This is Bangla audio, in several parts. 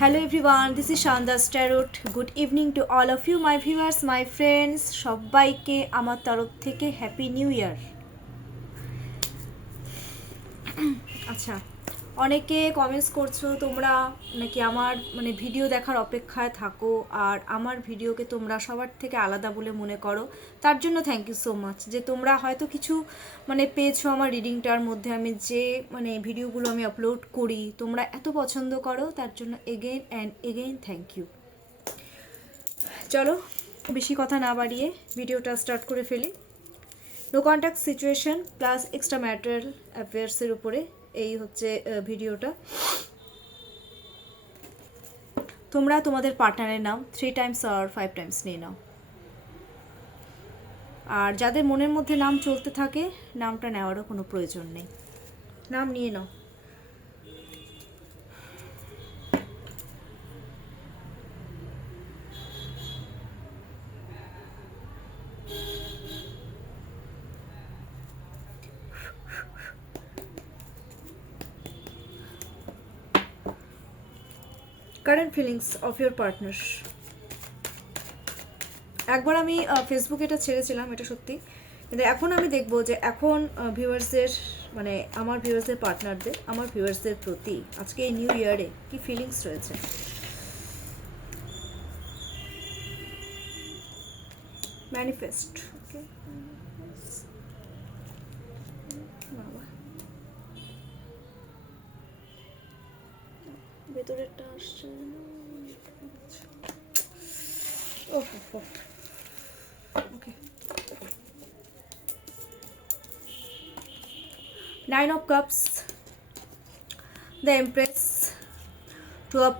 Hello everyone, this is Shanda's Tarot. Good evening to all of you, my viewers, my friends. সবাইকে আমার তরফ থেকে হ্যাপি নিউ ইয়ার। আচ্ছা, অনেকে কমেন্টস করছো তোমরা নাকি আমার ভিডিও দেখার অপেক্ষায় থাকো আর আমার ভিডিওকে তোমরা সবার থেকে আলাদা বলে মনে করো। তার জন্য থ্যাংক ইউ সো মাচ যে তোমরা হয়তো কিছু পেয়েছো আমার রিডিংটার মধ্যে। আমি যে ভিডিওগুলো আমি আপলোড করি তোমরা এত পছন্দ করো, তার জন্য again and again thank you. চলো বেশি কথা না বাড়িয়ে ভিডিওটা স্টার্ট করে ফেলি। No contact situation plus extra marital অ্যাফেয়ার্সের উপরে এই হচ্ছে ভিডিওটা। তোমরা তোমাদের পার্টনারের নাম 3 টাইমস আর 5 টাইমস নিয়ে নাও, আর যাদের মনের মধ্যে নাম চলতে থাকে নামটা নেওয়ারও কোনো প্রয়োজন নেই, নাম নিয়ে নাও। Current feelings of your partner. একবার আমি ফেসবুকে এটা ছেড়েছিলাম, এটা সত্যি, কিন্তু এখন আমি দেখবো যে এখন ভিউয়ার্সদের আমার ভিউয়ার্সদের পার্টনারদের আমার ভিউয়ার্সদের প্রতি আজকে এই নিউ ইয়ারে কি ফিলিংস রয়েছে। ম্যানিফেস্ট। ওকে, বাবা ভেতরেরটা আসছে না। ওকে, 9 of cups, the empress, 2 of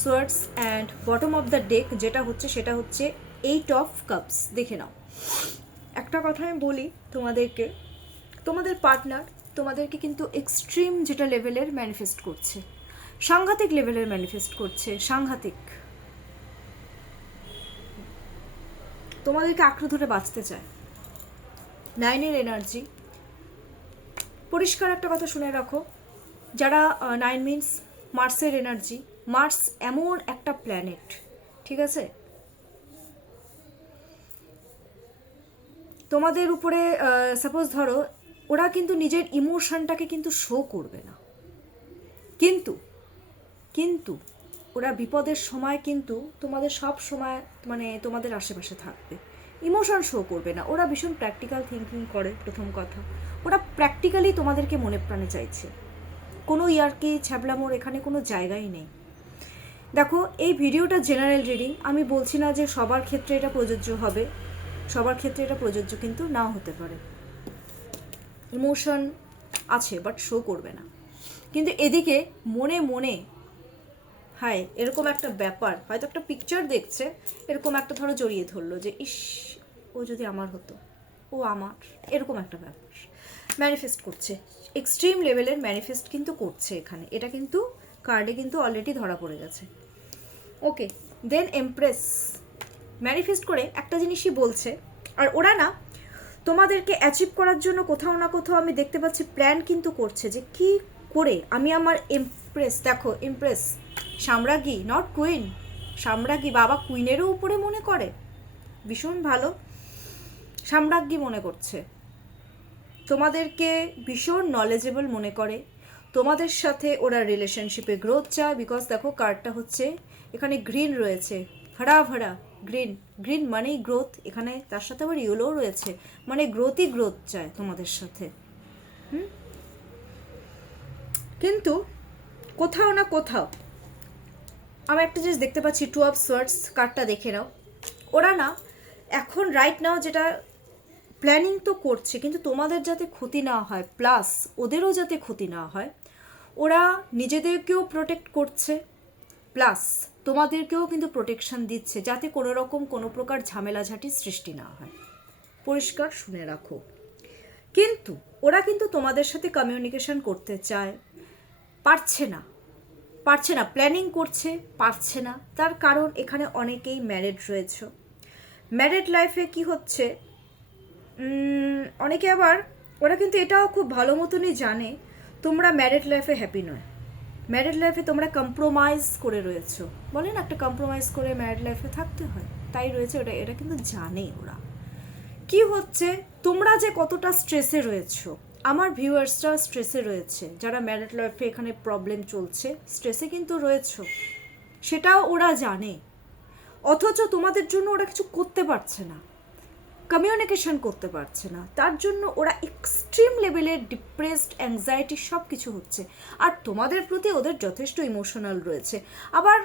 swords and bottom of the deck যেটা হচ্ছে সেটা হচ্ছে 8 of cups। দেখে নাও, একটা কথা আমি বলি তোমাদেরকে, তোমাদের পার্টনার তোমাদেরকে কিন্তু এক্সট্রিম যেটা লেভেলের ম্যানিফেস্ট করছে, সাংঘাতিক লেভেলের ম্যানিফেস্ট করছে, সাংঘাতিক। তোমাদেরকে আঁকড়ে ধরে বাঁচতে চায়। 9-এর এনার্জি। পরিষ্কার একটা কথা শুনে রাখো, যারা 9 মিনস মার্সের এনার্জি। মার্স এমন একটা প্ল্যানেট, ঠিক আছে, তোমাদের উপরে সাপোজ ধরো ওরা কিন্তু নিজের ইমোশনটাকে কিন্তু শো করবে না, কিন্তু কিন্তু ওরা বিপদের সময় কিন্তু তোমাদের সব সময় তোমাদের আশেপাশে থাকবে। ইমোশন শো করবে না, ওরা ভীষণ প্র্যাকটিক্যাল থিঙ্কিং করে। প্রথম কথা, ওরা প্র্যাকটিক্যালি তোমাদেরকে মনে প্রাণে চাইছে, কোনো ইয়ার্কি ছ্যাবলামোর এখানে কোনো জায়গাই নেই। দেখো, এই ভিডিওটা জেনারেল রিডিং, আমি বলছি না যে সবার ক্ষেত্রে এটা প্রযোজ্য হবে, সবার ক্ষেত্রে এটা প্রযোজ্য কিন্তু নাও হতে পারে। ইমোশন আছে বাট শো করবে না, কিন্তু এদিকে মনে মনে হায় এরকম একটা ব্যাপার, হয়তো একটা পিকচার দেখছে, এরকম একটা ধরো জড়িয়ে ধরলো যে ইস ও যদি আমার হতো, ও আমার, এরকম একটা ব্যাপার ম্যানিফেস্ট করছে। এক্সট্রিম লেভেলের ম্যানিফেস্ট কিন্তু করছে এখানে, এটা কিন্তু কার্ডে কিন্তু অলরেডি ধরা পড়ে গেছে। ওকে, দেন এমপ্রেস ম্যানিফেস্ট করে একটা জিনিসই বলছে, আর ওরা না তোমাদেরকে অ্যাচিভ করার জন্য কোথাও না কোথাও আমি দেখতে পাচ্ছি প্ল্যান কিন্তু করছে যে কি করে আমি আমার এমপ্রেস। দেখো, এমপ্রেস সাম্রাজ্ঞী, নট কুইন, সাম্রাজ্ঞী। বাবা কুইনেরও উপরে মনে করে, ভীষণ ভালো, সাম্রাজ্ঞী মনে করছে। তোমাদেরকে ভীষণ নলেজেবল মনে করে, তোমাদের সাথে ওরা রিলেশনশিপে গ্রোথ চায়। বিকজ দেখো কার্ডটা হচ্ছে এখানে গ্রিন রয়েছে, ভরা ভরা গ্রিন, গ্রিন মানেই গ্রোথ, এখানে তার সাথে আবার ইয়েলো রয়েছে, মানে গ্রোথই গ্রোথ চায় তোমাদের সাথে। কিন্তু কোথাও না কোথাও আমি একটা জিনিস দেখতে পাচ্ছি, 2 অফ সোয়ার্ডস কার্ডটা দেখে নাও। ওরা না এখন রাইট নাও যেটা প্ল্যানিং তো করছে, কিন্তু তোমাদের যাতে ক্ষতি না হয় প্লাস ওদেরও যাতে ক্ষতি না হয়, ওরা নিজেদেরকেও প্রোটেক্ট করছে প্লাস তোমাদেরকেও কিন্তু প্রোটেকশন দিচ্ছে, যাতে কোনো রকম কোনো প্রকার ঝামেলাঝাটির সৃষ্টি না হয়। পরিষ্কার শুনে রাখো, কিন্তু ওরা কিন্তু তোমাদের সাথে কমিউনিকেশন করতে চায়, পারছে না, পারছে না, প্ল্যানিং করছে, পারছে না। তার কারণ এখানে অনেকেই ম্যারিড রয়েছে। ম্যারিড লাইফে কি হচ্ছে, অনেকে আবার ওরা কিন্তু এটাও খুব ভালো মতনই জানে তোমরা ম্যারিড লাইফে হ্যাপি নয়, ম্যারিড লাইফে তোমরা কম্প্রোমাইজ করে রয়েছো, বলে না একটা কম্প্রোমাইজ করে ম্যারিড লাইফে থাকতে হয়, তাই রয়েছে ওটা। এটা কিন্তু জানে ওরা কি হচ্ছে, তোমরা যে কতটা স্ট্রেসে রয়েছো, আমার ভিউয়ার্সরা স্ট্রেসে রয়েছে, যারা ম্যারিড লাইফে এখানে প্রবলেম চলছে স্ট্রেসে কিন্তু রয়েছো, সেটাও ওরা জানে। অথচ তোমাদের জন্য ওরা কিছু করতে পারছে না, কমিউনিকেশন করতে পারছে না, তার জন্য ওরা এক্সট্রিম লেভেলের ডিপ্রেসড, অ্যাংজাইটি সব কিছু হচ্ছে। আর তোমাদের প্রতি ওদের যথেষ্ট ইমোশনাল রয়েছে। আবার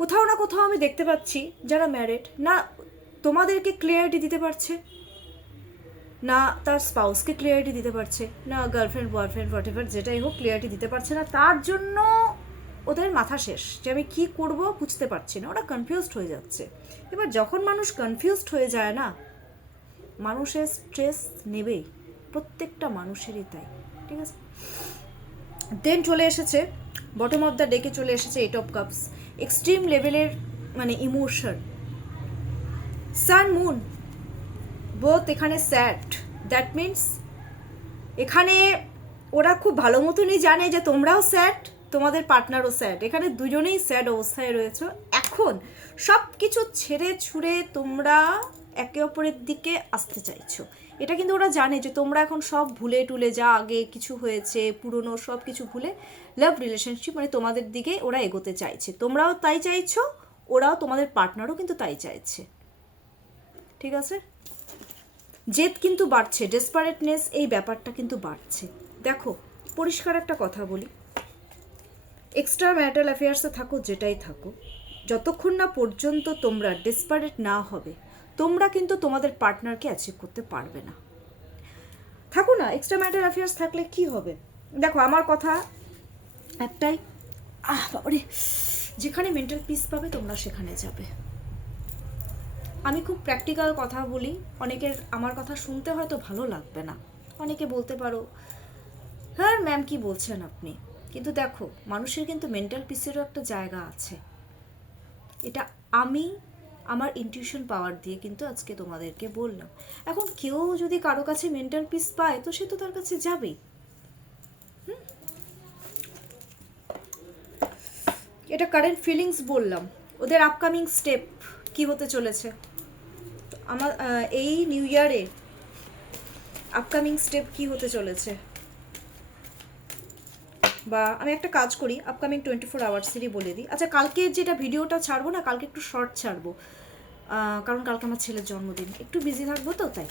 কোথাও না কোথাও আমি দেখতে পাচ্ছি যারা ম্যারিড না তোমাদেরকে ক্লিয়ারিটি দিতে পারছে না, তার স্পাউসকে ক্লিয়ারিটি দিতে পারছে না, গার্লফ্রেন্ড বয়ফ্রেন্ড হোয়াটএভার যেটাই হোক ক্লিয়ারিটি দিতে পারছে না, তার জন্য ওদের মাথা শেষ যে আমি কী করব বুঝতে পারছি না, ওরা কনফিউজড হয়ে যাচ্ছে। এবার যখন মানুষ কনফিউজড হয়ে যায় না, মানুষের স্ট্রেস নেবেই, প্রত্যেকটা মানুষেরই তাই, ঠিক আছে। দেন চলে এসেছে বটম অফ দ্য ডেকে, চলে এসেছে 8 অফ কাপস, এক্সট্রিম লেভেলের মানে ইমোশন। সান মুন বোথ এখানে স্যাড, দ্যাট মিনস এখানে ওরা খুব ভালো মতনই জানে যে তোমরাও স্যাড, তোমাদের পার্টনারও স্যাড, এখানে দুজনেই স্যাড অবস্থায় রয়েছে। এখন সব কিছু ছেড়ে ছুড়ে তোমরা একে অপরের দিকে আসতে চাইছো, এটা কিন্তু ওরা জানে যে তোমরা এখন সব ভুলে টুলে যা আগে কিছু হয়েছে পুরনো সব কিছু ভুলে লাভ রিলেশনশিপ মানে তোমাদের দিকে ওরা এগোতে চাইছে, তোমরাও তাই চাইছো, ওরাও তোমাদের পার্টনারও কিন্তু তাই চাইছে, ঠিক আছে। জেদ কিন্তু বাড়ছে, ডেসপারেটনেস এই ব্যাপারটা কিন্তু বাড়ছে। দেখো পরিষ্কার একটা কথা বলি, এক্সট্রা ম্যারিটাল অ্যাফেয়ার্সে থাকো যেটাই থাকো, যতক্ষণ না পর্যন্ত তোমরা ডেসপারেট না হবে তোমরা কিন্তু তোমাদের পার্টনারকে অ্যাচিভ করতে পারবে না। থাকো না এক্সট্রা ম্যারিটাল অ্যাফেয়ার্স থাকলে কি হবে, দেখো আমার কথা একটাই, বাবারে, যেখানে মেন্টাল পিস পাবে তোমরা সেখানে যাবে। আমি খুব প্র্যাকটিক্যাল কথা বলি, অনেকের আমার কথা শুনতে হয়তো ভালো লাগবে না, অনেকে বলতে পারো হ্যাঁ ম্যাম কি বলছেন আপনি, কিন্তু দেখো মানুষের কিন্তু মেন্টাল পিসেরও একটা জায়গা আছে, এটা আমি আমার ইনটিউশন পাওয়ার দিয়ে কিন্তু আজকে তোমাদেরকে বললাম। এখন কেউ যদি কারো কাছে মেন্টাল পিস পায় তো সে তো তার কাছে যাবেই। এটা কারেন্ট ফিলিংস বললাম, ওদের আপকামিং স্টেপ কি হতে চলেছে, আমার এই নিউ ইয়ারে আপকামিং স্টেপ কি হতে চলেছে, বা আমি একটা কাজ করি আপকামিং 24 আওয়ার্সেরই বলে দিই। আচ্ছা কালকে যেটা ভিডিওটা ছাড়বো না, কালকে একটু শর্ট ছাড়বো, কারণ কালকে আমার ছেলের জন্মদিন, একটু বিজি থাকবো তো তাই,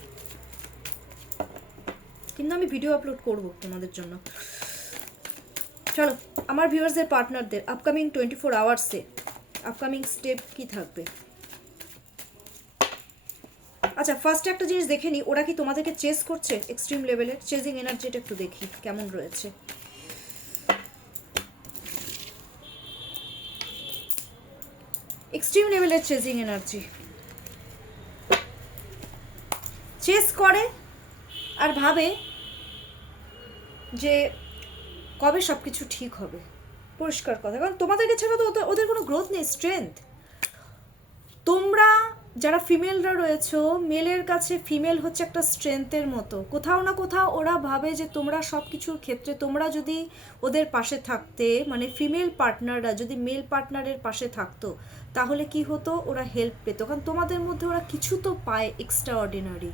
কিন্তু আমি ভিডিও আপলোড করব তোমাদের জন্য। চলো আমার ভিউয়ার্সদের পার্টনারদের আপকামিং 24 আওয়ার্সে আপকামিং স্টেপ কি থাকবে। আচ্ছা ফার্স্ট একটা জিনিস দেখে নিই, ওরা কি তোমাদেরকে চেস করছে, এক্সট্রিম লেভেলের চেজিং এনার্জিটা একটু দেখি কেমন রয়েছে। এক্সট্রিম লেভেলের চেজিং এনার্জি, চেস করে আর ভাবে যে কবে সব কিছু ঠিক হবে, পরিষ্কার কথা, কারণ তোমাদেরকে ছাড়া তো ওদের কোনো গ্রোথ নেই, স্ট্রেংথ। তোমরা যারা ফিমেলরা রয়েছো, মেলের কাছে ফিমেল হচ্ছে একটা স্ট্রেংথের মতো, কোথাও না কোথাও ওরা ভাবে যে তোমরা সব কিছুর ক্ষেত্রে তোমরা যদি ওদের পাশে থাকতে, মানে ফিমেল পার্টনাররা যদি মেল পার্টনারের পাশে থাকতো তাহলে কি হতো, ওরা হেল্প পেত, কারণ তোমাদের মধ্যে ওরা কিছু তো পায় এক্সট্রা অর্ডিনারি,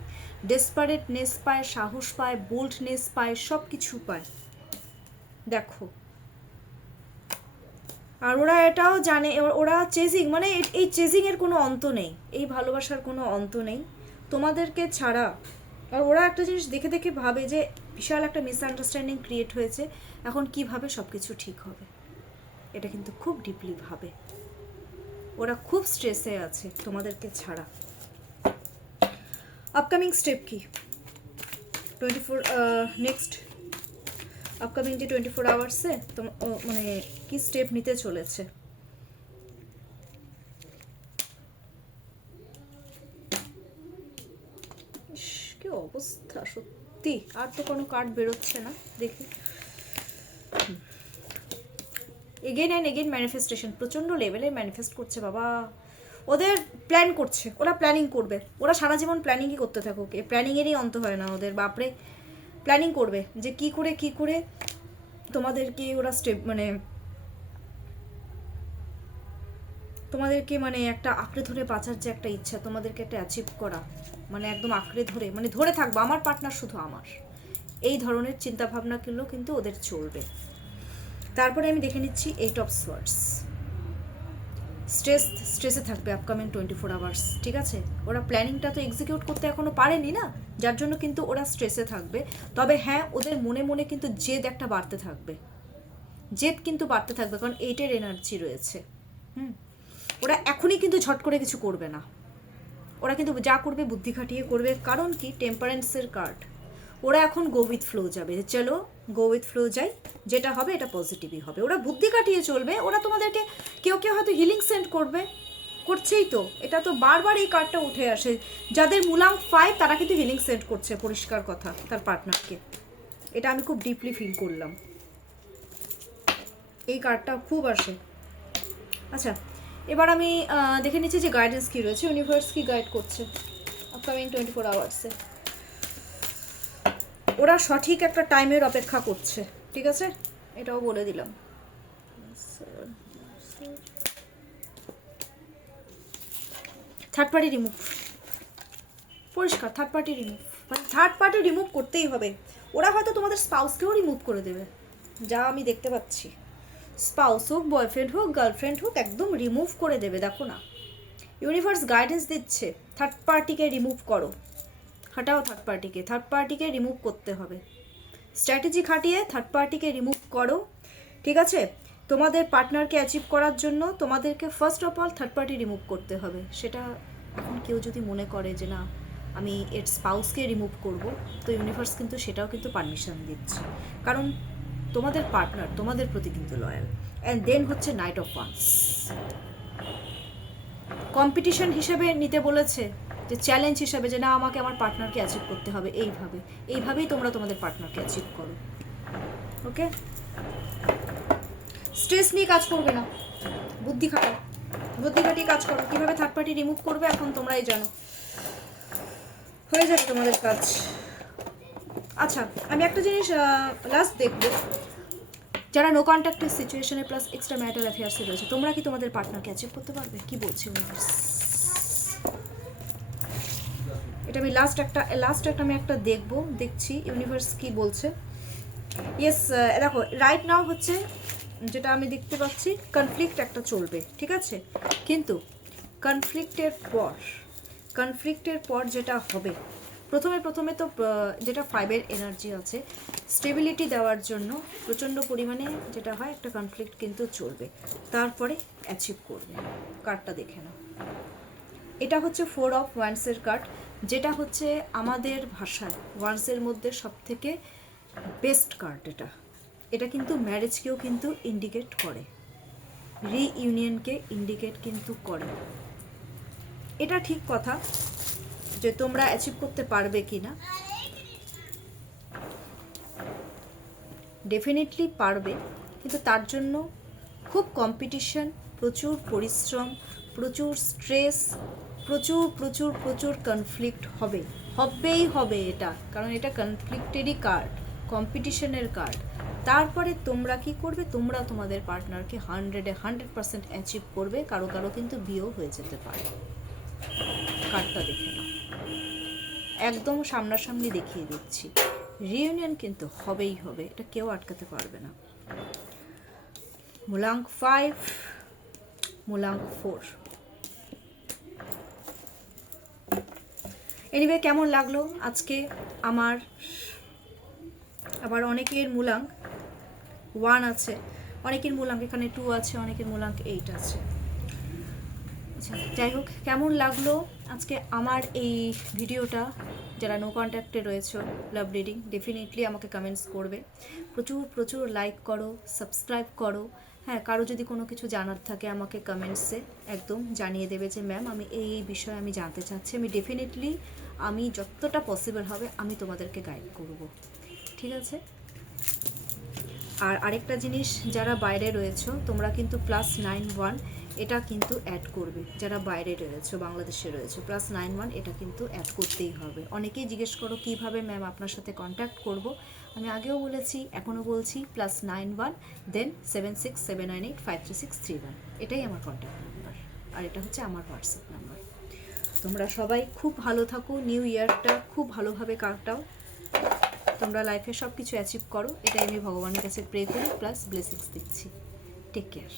ডেসপারেটনেস পায়, সাহস পায়, বোল্ডনেস পায়, সব কিছু পায়। দেখো আর ওরা এটাও জানে, ওরা চেজিং মানে এই চেজিংয়ের কোনো অন্ত নেই, এই ভালোবাসার কোনো অন্ত নেই তোমাদেরকে ছাড়া। আর ওরা একটা জিনিস দেখে দেখে ভাবে যে বিশাল একটা মিসআন্ডারস্ট্যান্ডিং ক্রিয়েট হয়েছে, এখন কিভাবে সব কিছু ঠিক হবে, এটা কিন্তু খুব ডিপলি ভাবে, ওরা খুব স্ট্রেসে আছে তোমাদেরকে ছাড়া। আপকামিং স্টেপ কি 24 নেক্সট আপকামিং যে 24 আওয়ার্সে তো মানে কি স্টেপ নিতে চলেছে। কি অবস্থা সত্যি, আর তো কোনো কার্ড বেরোচ্ছে না, দেখি। এগেন অ্যান্ড এগেন ম্যানিফেস্টেশন, প্রচণ্ড লেভেলে ম্যানিফেস্ট করছে বাবা, ওদের প্ল্যান করছে, ওরা প্ল্যানিং করবে, ওরা সারা জীবন প্ল্যানিংই করতে থাকুক, এই প্ল্যানিংয়েরই অন্ত হয় না ওদের, বাপরে প্ল্যানিং করবে যে কি করে তোমাদেরকে ওরা স্টেপ মানে তোমাদেরকে মানে একটা আঁকড়ে ধরে বাঁচার যে একটা ইচ্ছা, তোমাদেরকে একটা অ্যাচিভ করা, মানে একদম আঁকড়ে ধরে, মানে ধরে থাকবো, আমার পার্টনার শুধু আমার, এই ধরনের চিন্তাভাবনাগুলো কিন্তু ওদের চলবে। তারপরে আমি দেখে নিচ্ছি 8 অফ সোয়ার্ডস। স্ট্রেসে থাকবে আপকামিং 24 আওয়ার্স, ঠিক আছে? ওরা প্ল্যানিংটা তো এক্সিকিউট করতে এখনো পারেনি না, যার জন্য কিন্তু ওরা স্ট্রেসে থাকবে। তবে হ্যাঁ, ওদের মনে মনে কিন্তু জেদ একটা বাড়তে থাকবে, জেদ কিন্তু বাড়তে থাকবে, কারণ 8-এর এনার্জি রয়েছে। ওরা এখনই কিন্তু ঝট করে কিছু করবে না, ওরা কিন্তু যা করবে বুদ্ধি খাটিয়ে করবে। কারণ কি, টেম্পারেন্সের কার্ড, ওরা এখন গো উইথ ফ্লো যাবে, চলো গো উইথ ফ্লো যাই, যেটা হবে এটা পজিটিভই হবে। ওরা বুদ্ধি কাটিয়ে চলবে, ওরা তোমাদেরকে কেউ কেউ হয়তো হিলিং সেন্ড করবে, করছেই তো, এটা তো বারবার এই কার্ডটা উঠে আসে। যাদের মূলাঙ্ক 5 তারা কিন্তু হিলিং সেন্ড করছে, পরিষ্কার কথা, তার পার্টনারকে। এটা আমি খুব ডিপলি ফিল করলাম, এই কার্ডটা খুব আসে। আচ্ছা, এবার আমি দেখে নিচ্ছি যে গাইডেন্স কী রয়েছে, ইউনিভার্স কি গাইড করছে আপকামিং 24 আওয়ার্সে। ওরা সঠিক একটা টাইমের অপেক্ষা করছে, ঠিক আছে, এটাও বলে দিলাম। থার্ড পার্টি রিমুভ, পরিষ্কার থার্ড পার্টি রিমুভ, মানে থার্ড পার্টি রিমুভ করতেই হবে। ওরা হয়তো তোমাদের স্পাউসকেও রিমুভ করে দেবে, যা আমি দেখতে পাচ্ছি। স্পাউস হোক, বয়ফ্রেন্ড হোক, গার্লফ্রেন্ড হোক, একদম রিমুভ করে দেবে। দেখো না, ইউনিভার্স গাইডেন্স দিচ্ছে থার্ড পার্টিকে রিমুভ করো, হাঁটাও থার্ড পার্টিকে রিমুভ করতে হবে। স্ট্র্যাটেজি খাটিয়ে থার্ড পার্টিকে রিমুভ করো, ঠিক আছে? তোমাদের পার্টনারকে অ্যাচিভ করার জন্য তোমাদেরকে first of all third party remove করতে হবে। সেটা এখন কেউ যদি মনে করে যে না আমি এর স্পাউসকে রিমুভ করব, তো ইউনিভার্স কিন্তু সেটাও কিন্তু পারমিশন দিচ্ছে, কারণ তোমাদের পার্টনার তোমাদের প্রতি কিন্তু লয়াল। অ্যান্ড দেন হচ্ছে নাইট অফ ওয়ান্স, কম্পিটিশন হিসেবে নিতে বলেছে, যে চ্যালেঞ্জ হিসাবে, যে না আমাকে আমার পার্টনারকে অ্যাচিভ করতে হবে, এইভাবেই তোমরা তোমাদের পার্টনারকে অ্যাচিভ করো। ওকে, স্ট্রেস নিয়ে কাজ করবে না, বুদ্ধি খাটিয়ে কাজ করো। কীভাবে থার্ড পার্টি রিমুভ করবে এখন তোমরাই জানো, হয়ে যাবে তোমাদের কাজ। আচ্ছা, আমি একটা জিনিস লাস্ট দেখবো, যারা নো কন্ট্যাক্টের সিচুয়েশনে প্লাস এক্সট্রা ম্যারিটাল অ্যাফেয়ার্সে রয়েছে, তোমরা কি তোমাদের পার্টনারকে অ্যাচিভ করতে পারবে? কি বলছি ইউনিভার্স? এটা আমি লাস্ট একটা আমি একটা দেখছি ইউনিভার্স কি বলছে। ইয়েস, দেখো রাইট নাও হচ্ছে যেটা আমি দেখতে পাচ্ছি, কনফ্লিক্ট একটা চলবে, ঠিক আছে? কিন্তু কনফ্লিক্টের পর যেটা হবে, প্রথমে তো যেটা 5-এর এনার্জি আছে, স্টেবিলিটি দেওয়ার জন্য প্রচণ্ড পরিমাণে যেটা হয় একটা কনফ্লিক্ট কিন্তু চলবে, তারপরে অ্যাচিভ করবে। কার্ডটা দেখে নাও, এটা হচ্ছে 4 অফ ওয়ান্সের কার্ড, যেটা হচ্ছে আমাদের ভাষায় ওয়ান্সের মধ্যে সবথেকে বেস্ট কার্ড। এটা কিন্তু ম্যারেজকেও কিন্তু ইন্ডিকেট করে, রিইউনিয়নকে ইন্ডিকেট কিন্তু করে। এটা ঠিক কথা যে তোমরা অ্যাচিভ করতে পারবে কি না, ডেফিনেটলি পারবে, কিন্তু তার জন্য খুব কম্পিটিশন, প্রচুর পরিশ্রম, প্রচুর স্ট্রেস, প্রচুর কনফ্লিক্ট হবেই এটা, কারণ এটা কনফ্লিক্টেরই কার্ড, কম্পিটিশনের কার্ড। তারপরে তোমরা কি করবে, তোমরা তোমাদের পার্টনারকে 100% অ্যাচিভ করবে। কারো কিন্তু বিয়েও হয়ে যেতে পারে। কার্ডটা দেখে নাও, একদম সামনাসামনি দেখিয়ে দিচ্ছি, রিইউনিয়ন কিন্তু হবেই হবে, এটা কেউ আটকাতে পারবে না। মূলাঙ্ক 5, মূলাঙ্ক 4। এনিওয়ে, কেমন লাগলো আজকে আমার? আবার অনেকের মূলাঙ্ক 1 আছে, অনেকের মূলাঙ্ক এখানে 2 আছে, অনেকের মূলাঙ্ক 8 আছে। আচ্ছা, যাই হোক, কেমন লাগলো আজকে আমার এই ভিডিওটা? যারা নো কন্ট্যাক্টে রয়েছে লাভ রিডিং, ডেফিনেটলি আমাকে কমেন্টস করবে, প্রচুর লাইক করো, সাবস্ক্রাইব করো। হ্যাঁ, কারো যদি কোনো কিছু জানার থাকে আমাকে কমেন্টসে একদম জানিয়ে দেবে যে ম্যাম আমি এই বিষয়ে আমি জানতে চাচ্ছি। আমি ডেফিনেটলি আমি যতটা পসিবল হবে আমি তোমাদেরকে গাইড করব, ঠিক আছে? আর আরেকটা জিনিস, যারা বাইরে রয়েছো তোমরা কিন্তু +91 এটা কিন্তু অ্যাড করবে। যারা বাইরে রয়েছো, বাংলাদেশে রয়েছো, +91 এটা কিন্তু অ্যাড করতেই হবে। অনেকেই জিজ্ঞেস করো কীভাবে ম্যাম আপনার সাথে কন্ট্যাক্ট করব। আমি আগেও বলেছি, এখনও বলছি, +91 দেন 7679853631, এটাই আমার কন্ট্যাক্ট নাম্বার। আর এটা হচ্ছে আমার হোয়াটসঅ্যাপ নাম্বার। তোমরা সবাই খুব ভালো থাকো, নিউ ইয়ারটা খুব ভালোভাবে কাটাও, তোমরা লাইফে সব কিছু অ্যাচিভ করো, এটাই আমি ভগবানের কাছে প্রে করি, প্লাস ব্লেসিংস দিচ্ছি। Take care.